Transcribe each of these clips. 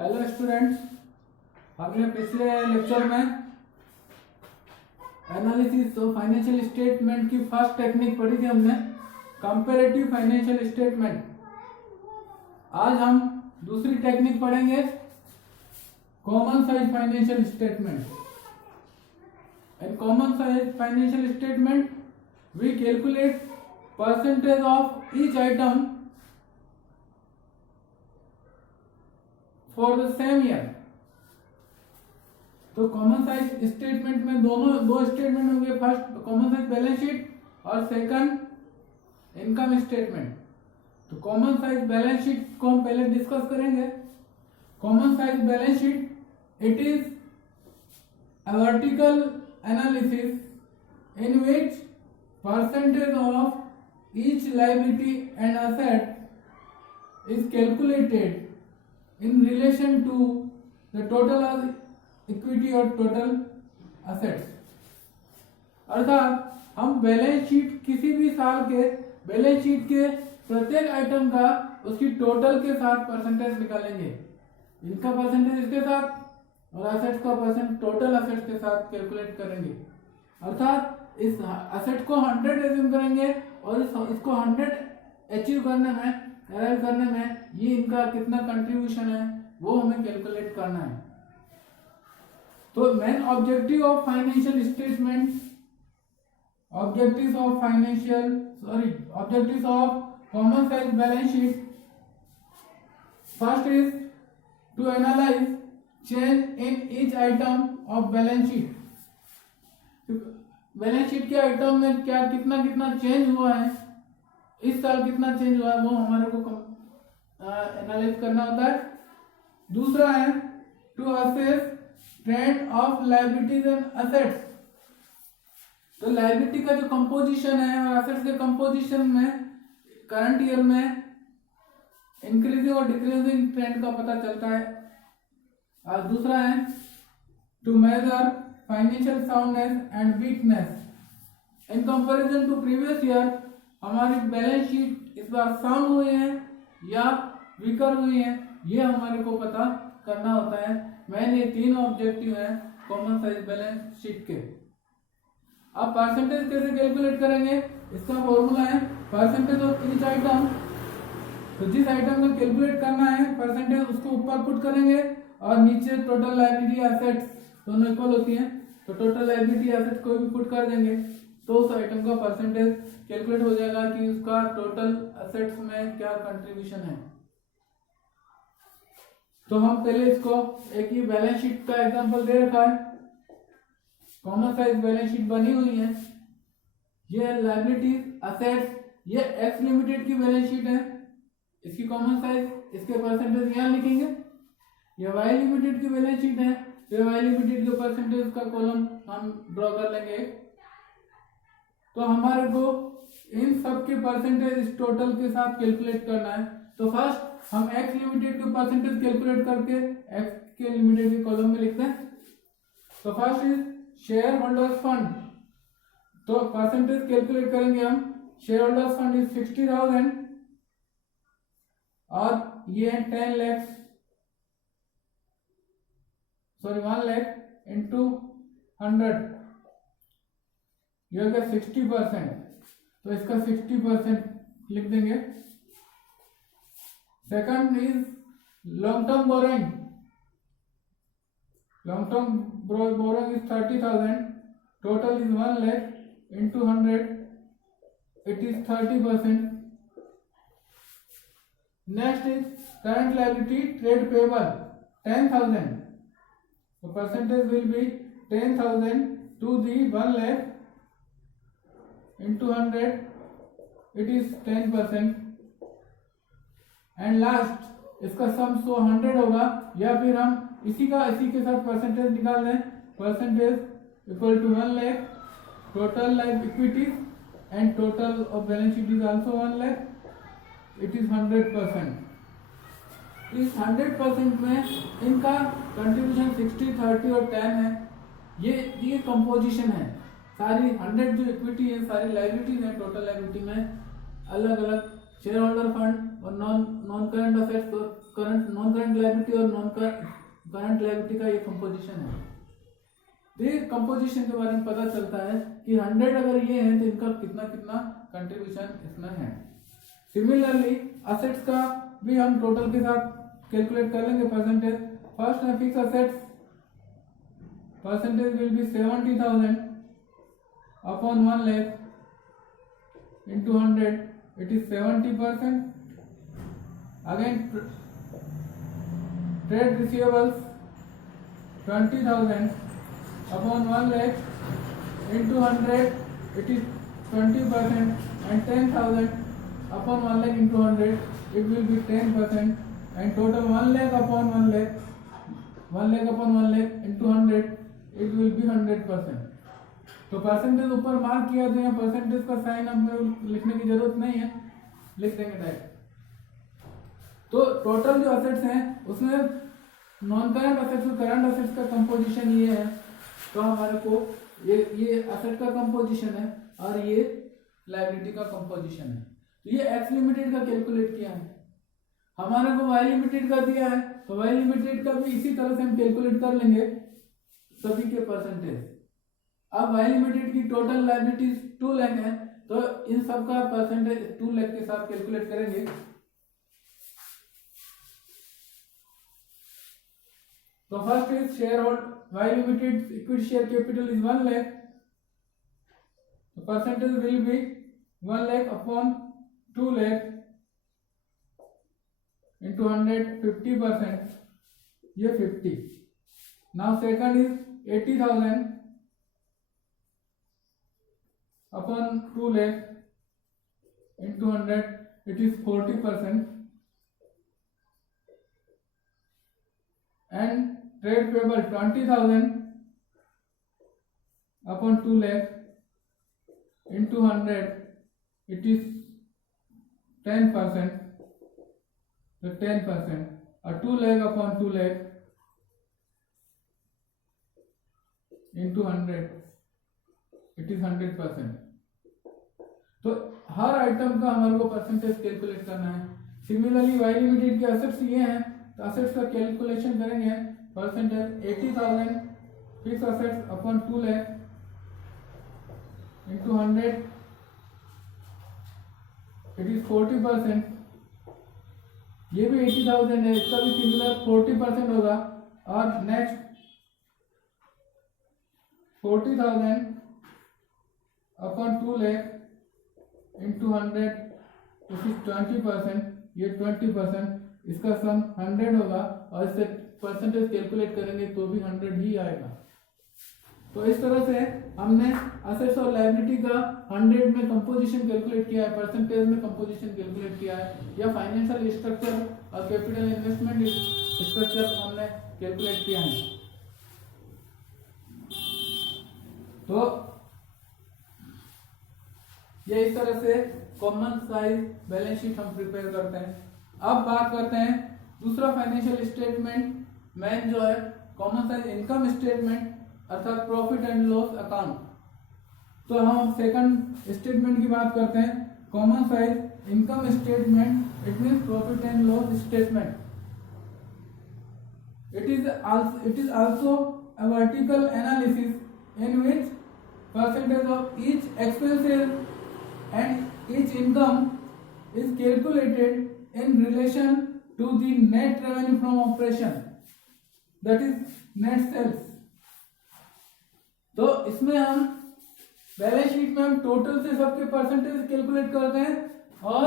Hello students, हमने पिछले lecture में एनालिसिस ऑफ फाइनेंशियल स्टेटमेंट की फर्स्ट टेक्निक पढ़ी थी हमने, कंपैरेटिव फाइनेंशियल स्टेटमेंट। आज हम दूसरी टेक्निक पढ़ेंगे, common size financial statement. In common size financial statement we calculate percentage of each item for the same year. तो कॉमन साइज स्टेटमेंट में दो स्टेटमेंट होंगे, first common size balance sheet और second income statement. तो common size balance sheet को हम पहले discuss करेंगे। Common size balance sheet, it is a vertical analysis in which percentage of each liability and asset is calculated in relation to the total equity और total assets। अर्थात हम balance sheet, किसी भी साल के बैलेंस शीट के प्रत्येक item का उसकी टोटल के साथ परसेंटेज निकालेंगे। इनका परसेंटेज इसके साथ और असेट्स का परसेंट टोटल असेट्स के साथ कैलकुलेट करेंगे। अर्थात इस असेट को 100 एज्यूम करेंगे और इसको 100 अचीव करने में, अराइव करने में ये इनका कितना कंट्रीब्यूशन है वो हमें कैलकुलेट करना है। तो main objective of financial statement, objectives of common size balance sheet, first is to analyse change in each item of balance sheet. Balance sheet के आइटम में क्या कितना कितना चेंज हुआ है, इस साल कितना चेंज हुआ है, वो हमारे को एनालाइज करना होता है। दूसरा है to assess trend of liabilities and assets. तो लायबिलिटी का जो कंपोजिशन है और असेट्स के कंपोजिशन में करंट ईयर में इंक्रीजिंग और डिक्रीजिंग ट्रेंड का पता चलता है। और दूसरा है to measure financial soundness and weakness in comparison to previous year. हमारी बैलेंस शीट इस बार साउंड हुई है या वीकर हुई है, ये हमारे को पता करना होता है। मैंने ये तीन ऑब्जेक्टिव हैं कॉमन साइज बैलेंस शीट के। अब परसेंटेज कैसे कैलकुलेट करेंगे, इसका फॉर्मूला है परसेंटेज ऑफ ईच आइटम। तो जिस आइटम को कैलकुलेट करना है परसेंटेज, उसको ऊपर पुट करेंगे और नीचे टोटल लायबिलिटी एसेट्स दोनों इक्वल होती हैं, तो टोटल लायबिलिटी एसेट्स को भी पुट कर देंगे तो उस आइटम का परसेंटेज कैलकुलेट हो जाएगा कि उसका टोटल असेट्स में क्या कंट्रीब्यूशन है। तो हम पहले इसको एक ही बैलेंस शीट का एग्जांपल दे रखा है। कॉमन साइज बैलेंस शीट बनी हुई है, ये लायबिलिटीज असेट्स, ये एक्स लिमिटेड की बैलेंस शीट है, इसकी कॉमन साइज, इसके परसेंटेज यहाँ लिखेंगे। ये वाई लिमिटेड की बैलेंस शीट है, तो वाई लिमिटेड के परसेंटेज का कॉलम हम ड्रॉ कर लेंगे। तो हमारे को इन सब के परसेंटेज इस टोटल के साथ कैलकुलेट करना है। तो फर्स्ट हम एक्स लिमिटेड के परसेंटेज कैलकुलेट करके एक्स के लिमिटेड के कॉलम में लिखते हैं। तो first is share holders fund. तो परसेंटेज कैलकुलेट करेंगे हम। शेयर होल्डर्स फंड इज 60,000 और ये 10 लाख, सॉरी 1 लाख इंटू 100, ये हो गया 60%। तो इसका 60% लिख देंगे। Second is long term borrowing. Long term borrowing is 30,000, total is 1 lakh into 100, it is 30%। Next is current liability trade payable 10,000। तो percentage will be 10,000 to the 1 lakh into 100, it is 10%। And last इसका sum 100 होगा, या फिर हम इसी के साथ percentage निकाल दें। Percentage equal to 1 lakh, total life equities and total of balance sheet is also 1 lakh, it is 100%। इस 100% में इनका कंट्रीब्यूशन 60, 30 और 10 है। ये कंपोजिशन है। सारी 100 जो इक्विटी है, सारी लायबिलिटीज है, टोटल लायबिलिटी में अलग अलग शेयर होल्डर फंड और non current assets, non current liability और नॉन करंट लायबिलिटी का ये कंपोजिशन है। तो ये कंपोजिशन के बारे में पता चलता है कि 100 अगर ये है तो इनका कितना कितना कंट्रीब्यूशन इसमें है। सिमिलरली असेट्स का भी हम टोटल के साथ कैलकुलेट कर लेंगे परसेंटेज। फर्स्ट है fix assets, percentage will be 70,000 upon 1 lakh into 100, it is 70%. Again trade receivables 20,000 upon 1 lakh into 100, it is 20%, and 10,000 upon 1 lakh into 100, it will be 10%, and total 1 lakh upon 1 lakh, 1 lakh upon 1 lakh into 100, it will be 100%. तो percentage ऊपर mark किया तो यहाँ percentage का sign हमें लिखने की जरूरत नहीं है, लिख देंगे डायरेक्ट। तो टोटल जो असेट्स हैं उसमें नॉन करंट असेट्स और करंट असेट्स का कंपोजिशन ये है। तो हमारे को ये असेट का कंपोजिशन है और ये लायबिलिटी का कंपोजिशन है। तो ये एक्स लिमिटेड का कैलकुलेट किया है, हमारे को वाई लिमिटेड का दिया है, तो वाई लिमिटेड का भी इसी तरह से हम कैलकुलेट कर लेंगे सभी के परसेंटेज। अब वाई लिमिटेड की टोटल लायबिलिटीज 2 लाख है, तो इन सब का परसेंटेज 2 लाख के साथ कैलकुलेट करेंगे। तो first is share hold, Y limited equity share capital is 1 lakh, तो परसेंटेज विल बी 1 lakh अपॉन 2 lakh into 100, 50%, ये 50। Now second is 80,000 upon 2 lakh into 100, it is 40%, and trade payable 20,000 upon 2 lakh into 100, it is 10%, so 10%, or 2 lakh upon 2 lakh into 100, it is 100%। तो हर item का हमारे को percentage calculate करना है। Similarly Y limited के assets ये हैं, तो असेट्स का कैलकुलेशन करेंगे। Percentage 80,000 fix assets upon 2 lakh into 100, it is 40%, ये भी 80,000 है, इसका भी सिमिलर 40% होगा। और next 40,000 upon 2 lakh into 100, which is 20%, ये 20%, इसका सम 100 होगा, और इससे परसेंटेज कैलकुलेट करेंगे तो भी 100 ही आएगा। तो इस तरह से हमने असेट्स और लायबिलिटी का 100 में कंपोजिशन कैलकुलेट किया है, परसेंटेज में कंपोजिशन कैलकुलेट किया है, या फाइनेंशियल स्ट्रक्चर और कैपिटल इन्वेस्टमेंट स्ट्रक्चर हमने कैलकुलेट किया है। तो ये इस तरह से कॉमन साइज बैलेंस शीट हम प्रिपेयर करते हैं। अब बात करते हैं दूसरा फाइनेंशियल स्टेटमेंट, मेन जो है कॉमन साइज इनकम स्टेटमेंट, अर्थात प्रॉफिट एंड लॉस अकाउंट। तो हम सेकंड स्टेटमेंट की बात करते हैं, common size income statement, it means profit and loss statement. It is also a vertical analysis in which percentage of each expenses and each income is calculated in relation to the net revenue from operation, that is net sales। तो इसमें हम balance sheet में हम total से सबके percentage calculate करते हैं, और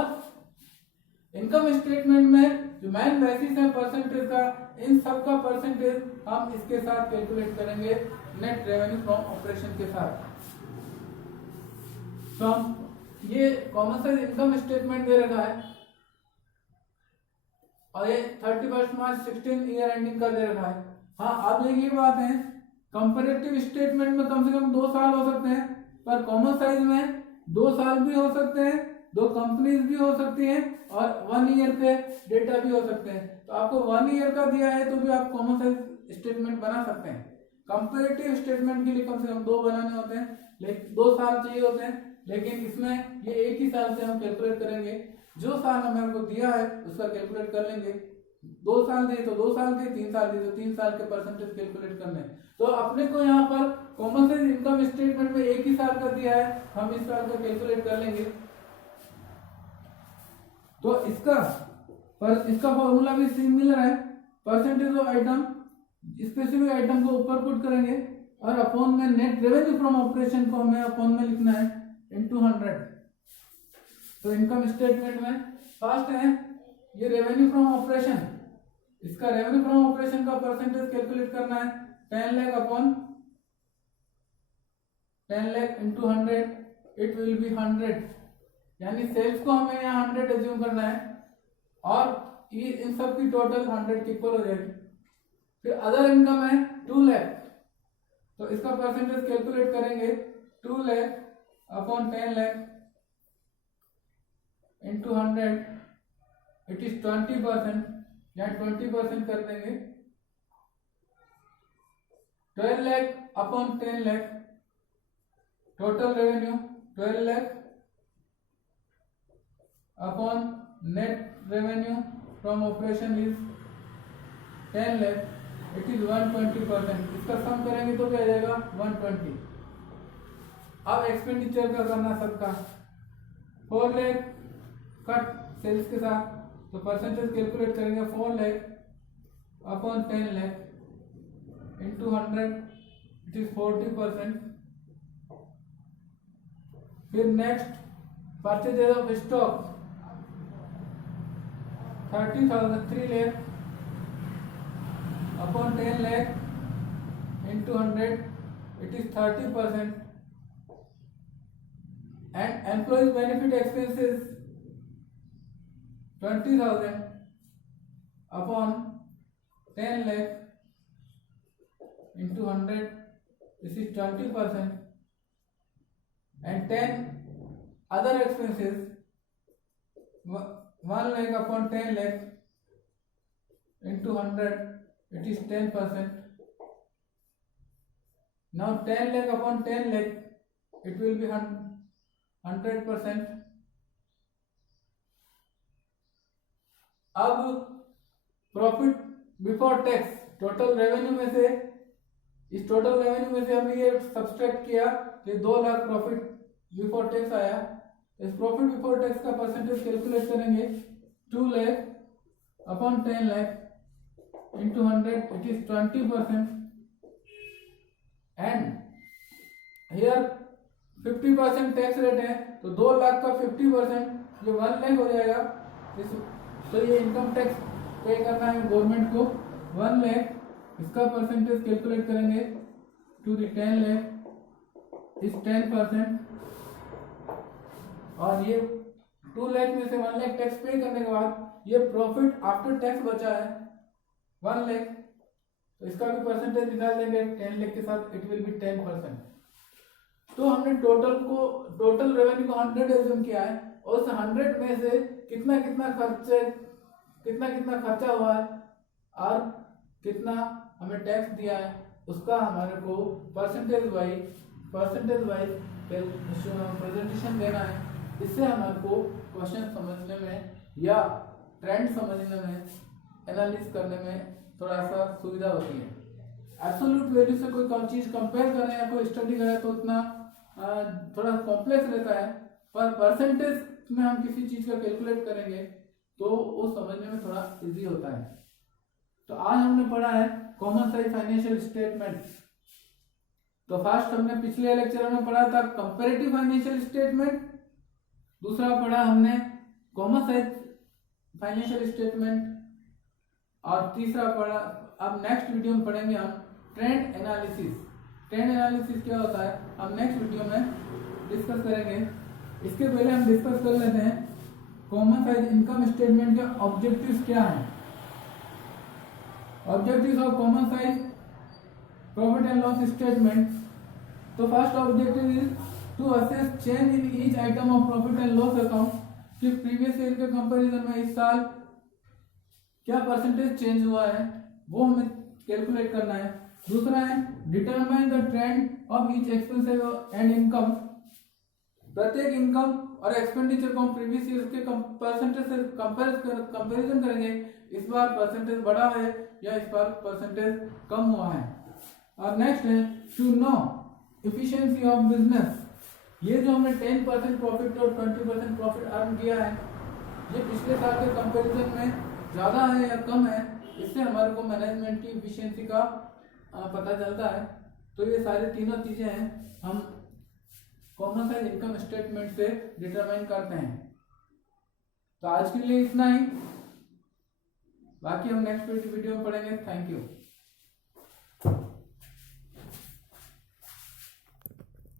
इनकम स्टेटमेंट में जो मेन बेसिस है परसेंटेज का, इन सब का परसेंटेज हम इसके साथ कैलकुलेट करेंगे नेट रेवेन्यू फ्रॉम ऑपरेशन के साथ। तो हम ये कॉमन साइज इनकम स्टेटमेंट दे रखा है, और ये 31 मार्च 16 ईयर एंडिंग का दे रखा है। हाँ, अब ये बात है, कंपैरेटिव स्टेटमेंट में कम से कम 2 साल हो सकते हैं, पर कॉमन साइज में 2 साल भी हो सकते हैं, 2 कंपनीज भी हो सकती हैं, और 1 ईयर पे डेटा भी हो सकते हैं। तो आपको 1 ईयर का दिया है तो भी आप कॉमन साइज स्टेटमेंट बना सकते हैं। कंपैरेटिव स्टेटमेंट के लिए कम से कम 2 बनाने होते हैं, लेकिन 2 साल चाहिए होते हैं, लेकिन इसमें ये एक ही साल से हम कैलकुलेट करेंगे। जो साल हमें आपको दिया है उसका कैलकुलेट कर लेंगे, 2 साल दिए तो 2 साल के, 3 साल दिए तो 3 साल के परसेंटेज कैलकुलेट करने हैं। तो अपने को यहाँ पर कॉमन साइज इनकम स्टेटमेंट में 1 ही साल का दिया है, हम इस साल का कैलकुलेट कर लेंगे। तो इसका फॉर्मूला भी सिमिलर है, percentage of item, specific item को ऊपर पुट करेंगे और अपॉन में नेट रेवेन्यू फ्रॉम ऑपरेशन को हमें अपॉन में लिखना है इनटू 100। तो इनकम स्टेटमेंट में फर्स्ट है ये रेवेन्यू फ्रॉम ऑपरेशन, इसका रेवेन्यू फ्रॉम ऑपरेशन का परसेंटेज कैलकुलेट करना है 10 lakh upon 10 lakh into 100, it will be 100, यानी सेल्स को हमें यहाँ 100 एज्यूम करना है और ये इन सब की टोटल 100 की इक्वल हो जाएगी। फिर अदर इनकम है 2 लाख, तो इसका परसेंटेज कैलकुलेट करेंगे 2 lakh upon 10 lakh into 100, it is 20%, यहाँ 20% कर देंगे। 12 lakh upon 10 lakh, total revenue 12 lakh upon net revenue from operation is 10 lakh, it is 120%। इसका सम करेंगे तो क्या आ जाएगा 120। अब एक्सपेंडिचर का करना सबका, 4 लाख कट सेल्स के साथ, तो परसेंटेज कैलकुलेट करेंगे 4 lakh upon 10 lakh into 100, it is 40%। फिर next purchase of stock 30,000, 3 lakh upon 10 lakh into 100, it is 30%। And employees benefit expenses 20,000 upon 10 lakh into 100, this is 20%, and 10 other expenses 1 lakh upon 10 lakh into 100, it is 10%. Now 10 lakh upon 10 lakh, it will be 100%. अब profit before tax, total revenue में से, इस total revenue में से हमने ये subtract किया, ये 2 लाख प्रॉफिट बिफोर टैक्स आया। इस प्रॉफिट बिफोर टैक्स का परसेंटेज कैलकुलेट करेंगे 2 lakh upon 10 lakh into 100, it is 20%। And here 50% tax rate है, तो 2 लाख का 50% ये 1 लाख हो जाएगा। तो ये इनकम टैक्स पे करना है गवर्नमेंट को 1 लाख, इसका परसेंटेज कैलकुलेट करेंगे टू द 10 लाख इज 10%। और ये 2 लाख में से 1 लाख टैक्स पे करने के बाद ये प्रॉफिट आफ्टर टैक्स बचा है 1 लाख, तो इसका भी परसेंटेज निकाल देंगे 10 लाख के साथ, इट विल बी 10%। तो हमने टोटल रेवेन्यू को 100 एज्यूम किया है और उस 100 में से कितना खर्चा हुआ है और कितना हमें टैक्स दिया है, उसका हमारे को परसेंटेज वाइज प्रेजेंटेशन देना है। इससे हमारे को क्वेश्चन समझने में या ट्रेंड समझने में, एनालिसिस करने में थोड़ा सा सुविधा होती है। एब्सोल्यूट वैल्यू से कोई चीज कंपेयर करें या कोई स्टडी करें तो उतना थोड़ा कॉम्प्लेक्स रहता है, पर परसेंटेज में हम किसी चीज का कैलकुलेट करेंगे तो वो समझने में थोड़ा इजी होता है। तो आज हमने पढ़ा है कॉमन साइज फाइनेंशियल स्टेटमेंट। तो फर्स्ट हमने पिछले लेक्चर में पढ़ा था कंपैरेटिव फाइनेंशियल स्टेटमेंट, दूसरा पढ़ा हमने कॉमन साइज फाइनेंशियल स्टेटमेंट, और तीसरा पढ़ा, अब नेक्स्ट वीडियो में पढ़ेंगे हम ट्रेंड एनालिसिस। ट्रेंड एनालिसिस क्या होता है हम नेक्स्ट वीडियो में डिस्कस करेंगे। इसके पहले हम डिस्कस कर लेते हैं कॉमन साइज इनकम स्टेटमेंट के ऑब्जेक्टिव्स क्या हैं। Objectives of common size profit and loss statement. तो first objective is to assess change in each item of profit and loss account, कि प्रीवियस ईयर के कंपैरिजन में इस साल क्या परसेंटेज चेंज हुआ है वो हमें कैलकुलेट करना है। दूसरा है determine the trend of each expense and income, प्रत्येक इनकम और एक्सपेंडिचर को हम प्रीवियस ईयर के परसेंटेज से कंपैरिजन करेंगे, इस बार परसेंटेज बढ़ा है या इस बार परसेंटेज कम हुआ है। और नेक्स्ट है to know efficiency of business. ये जो हमने 10% प्रॉफिट और 20% प्रॉफिट अर्न किया है, ये पिछले साल के कंपैरिजन में ज़्यादा है या कम है, इससे हमारे को मैनेजमेंट की एफिशिएंसी का पता चलता है। तो ये सारी तीनों चीज़ें हैं हम कॉमन साइज इनकम स्टेटमेंट से डिटरमाइन करते हैं। तो आज के लिए इतना ही, बाकी हम नेक्स्ट वीडियो में पढ़ेंगे। Thank you.